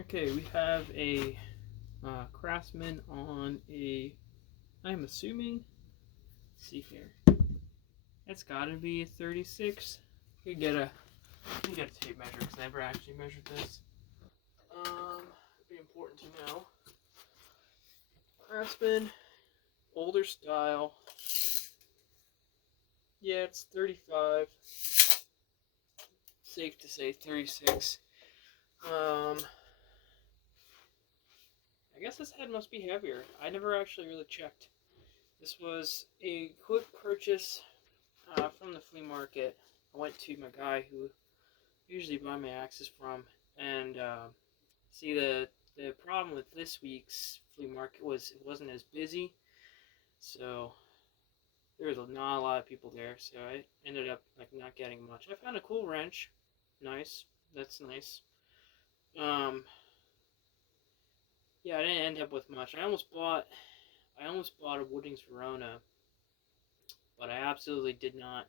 Okay, we have a craftsman on a, I'm assuming, let's see here, it's gotta be a 36. You get a tape measure because I never actually measured this. It'd be important to know. Craftsman, older style. Yeah, it's 35. Safe to say 36. I guess this head must be heavier. I never actually really checked. This was a quick purchase from the flea market. I went to my guy who usually buy my axes from, and see the problem with this week's flea market was it wasn't as busy, so there was not a lot of people there. So I ended up like not getting much. I found a cool wrench, nice. That's nice. Um, yeah, I didn't end up with much. I almost bought a Woodings Verona, but I absolutely did not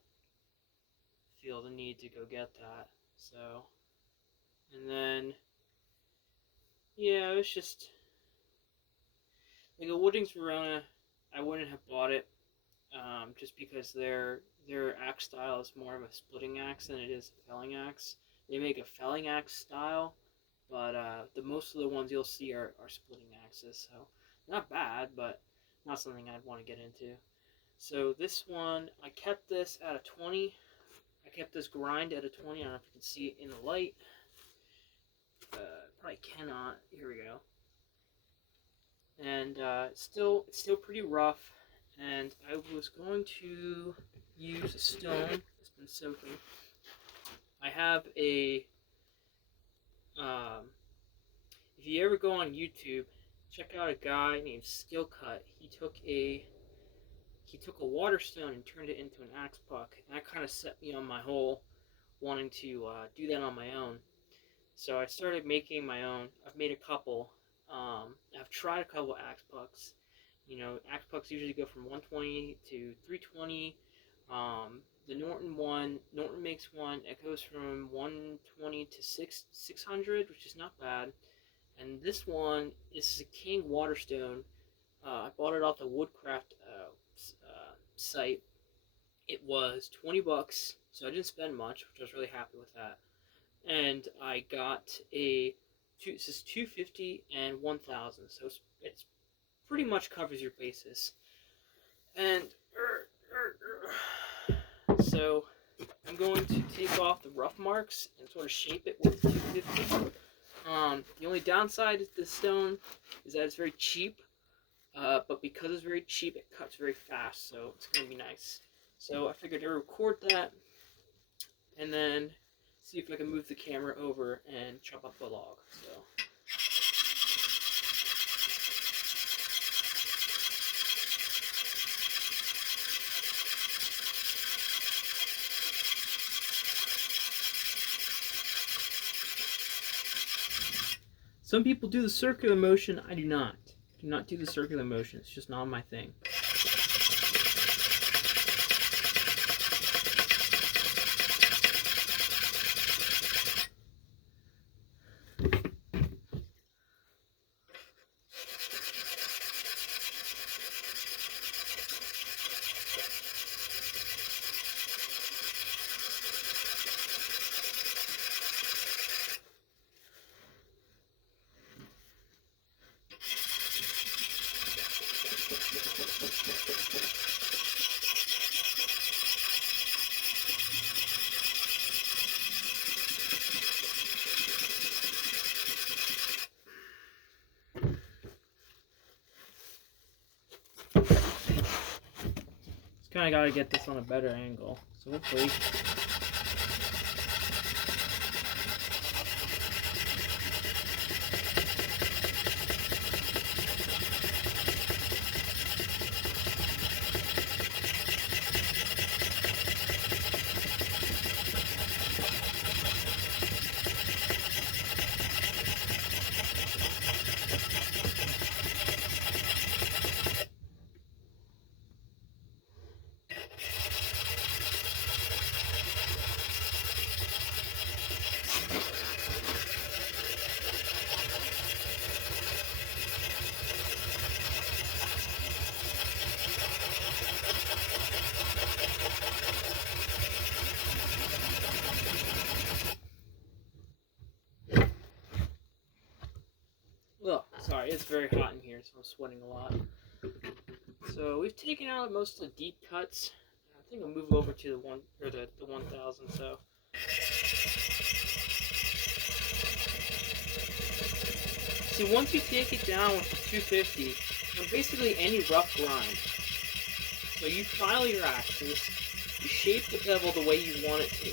feel the need to go get that. So, and then yeah, it was just like a Woodings Verona. I wouldn't have bought it just because their axe style is more of a splitting axe than it is a felling axe. They make a felling axe style, but the most of the ones you'll see are splitting axes. So not bad, but not something I'd want to get into. So this one, I kept this at a 20. I kept this grind at a 20. I don't know if you can see it in the light. Probably cannot. Here we go. And it's still pretty rough. And I was going to use a stone. It's been soaking. I have a. If you ever go on YouTube, check out a guy named Skillcut. He took a water stone and turned it into an axe puck, and that kind of set me on my whole wanting to do that on my own. So I started making my own. I've made a couple. I've tried a couple axe pucks. You know, axe pucks usually go from 120 to 320. The Norton makes one. It goes from 120 to 600, which is not bad. And this is a King Waterstone. I bought it off the Woodcraft site. It was $20, so I didn't spend much, which I was really happy with that. And I got this is 250 and 1,000, so it's pretty much covers your bases. And so I'm going to take off the rough marks and sort of shape it with 250. The only downside of this stone is that it's very cheap, but because it's very cheap, it cuts very fast, so it's going to be nice. So I figured to record that, and then see if I can move the camera over and chop up the log. So. Some people do the circular motion. I do not. I do not do the circular motion. It's just not my thing. Kind of got to get this on a better angle, so hopefully. Sorry, it's very hot in here, so I'm sweating a lot. So we've taken out most of the deep cuts. I think I'll move over to the 1000. So see, once you take it down with the 250, on basically any rough grind, so you file your axes, you shape the bevel the way you want it to,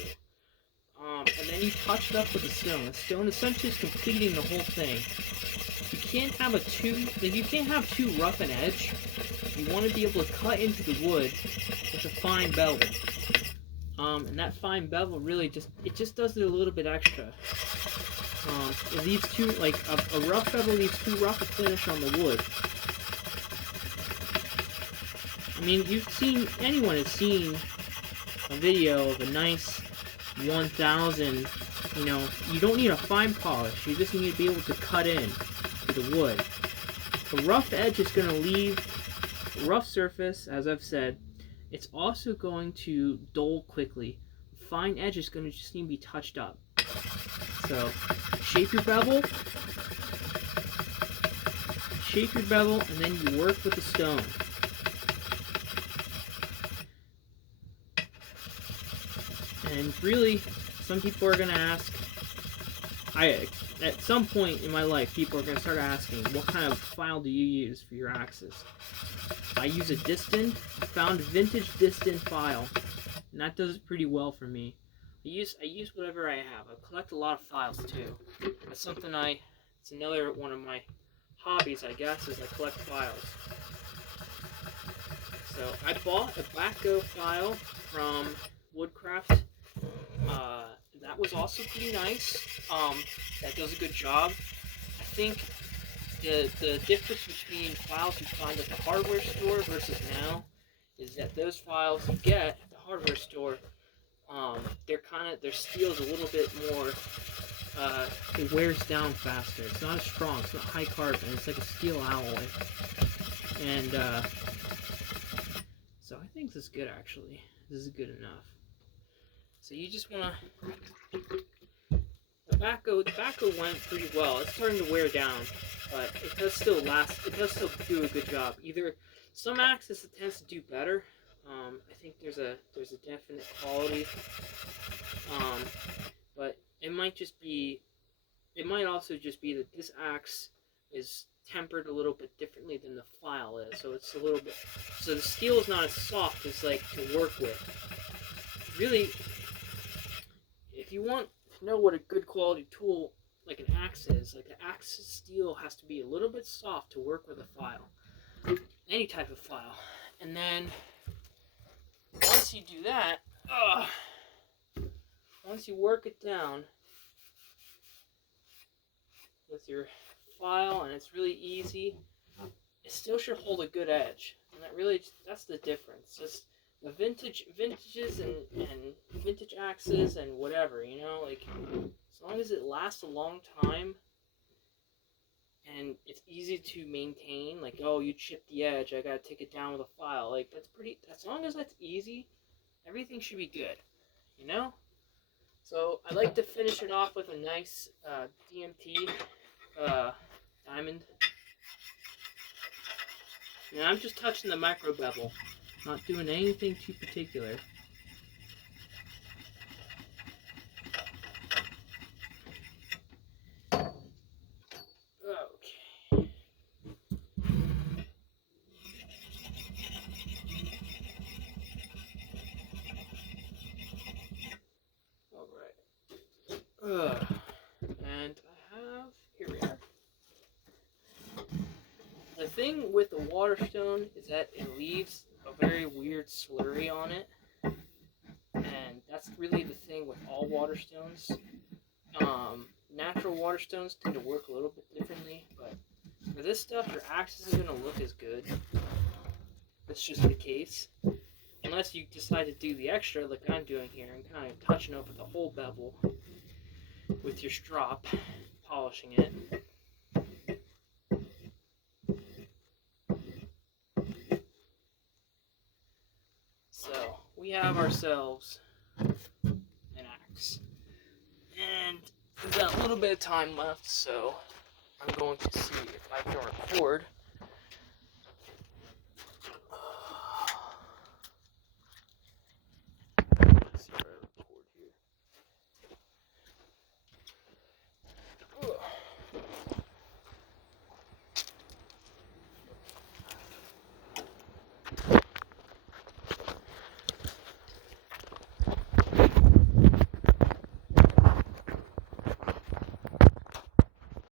and then you touch it up with a stone. The stone essentially is completing the whole thing. You can't have too rough an edge. You want to be able to cut into the wood with a fine bevel. And that fine bevel really just does it a little bit extra. It leaves a rough bevel leaves too rough a finish on the wood. I mean, anyone has seen a video of a nice 1000, you don't need a fine polish, you just need to be able to cut in to the wood. The rough edge is going to leave a rough surface, as I've said. It's also going to dull quickly. The fine edge is going to just need to be touched up. So, shape your bevel, and then you work with the stone. And really, some people are going to ask, at some point in my life, people are going to start asking, what kind of file do you use for your axes? I use a Distin. I found a vintage Distin file, and that does it pretty well for me. I use whatever I have. I collect a lot of files too. It's another one of my hobbies, I guess, is I collect files. So I bought a Baco file from Woodcraft. That was also pretty nice. That does a good job. I think the difference between files you find at the hardware store versus now is that those files you get at the hardware store, their steel is a little bit more, it wears down faster. It's not as strong. It's not high carbon. It's like a steel alloy. And so I think this is good, actually. This is good enough. So you just want to... The backhoe went pretty well. It's starting to wear down, but it does still last. It does still do a good job. Either some axes it tends to do better. I think there's a definite quality. But it might also just be that this axe is tempered a little bit differently than the file is. So it's a little bit. So the steel is not as soft as to work with. Really, if you want to know what a good quality tool like an axe is, like the axe steel has to be a little bit soft to work with a file, any type of file. And then once you do that, once you work it down with your file, and it's really easy, it still should hold a good edge. And that's the difference. Just the vintages and vintage axes and whatever, as long as it lasts a long time and it's easy to maintain, you chipped the edge, I gotta take it down with a file, as long as that's easy, everything should be good, So I like to finish it off with a nice DMT diamond. And I'm just touching the micro bevel. Not doing anything too particular. Okay. Alright. And here we are. The thing with the Waterstone is that it leaves a very weird slurry on it, and that's really the thing with all Waterstones. Natural Waterstones tend to work a little bit differently, but for this stuff, your axe isn't going to look as good. That's just the case. Unless you decide to do the extra like I'm doing here and kind of touching over the whole bevel with your strop, polishing it. So, we have ourselves an axe. And we've got a little bit of time left, so I'm going to see if I can record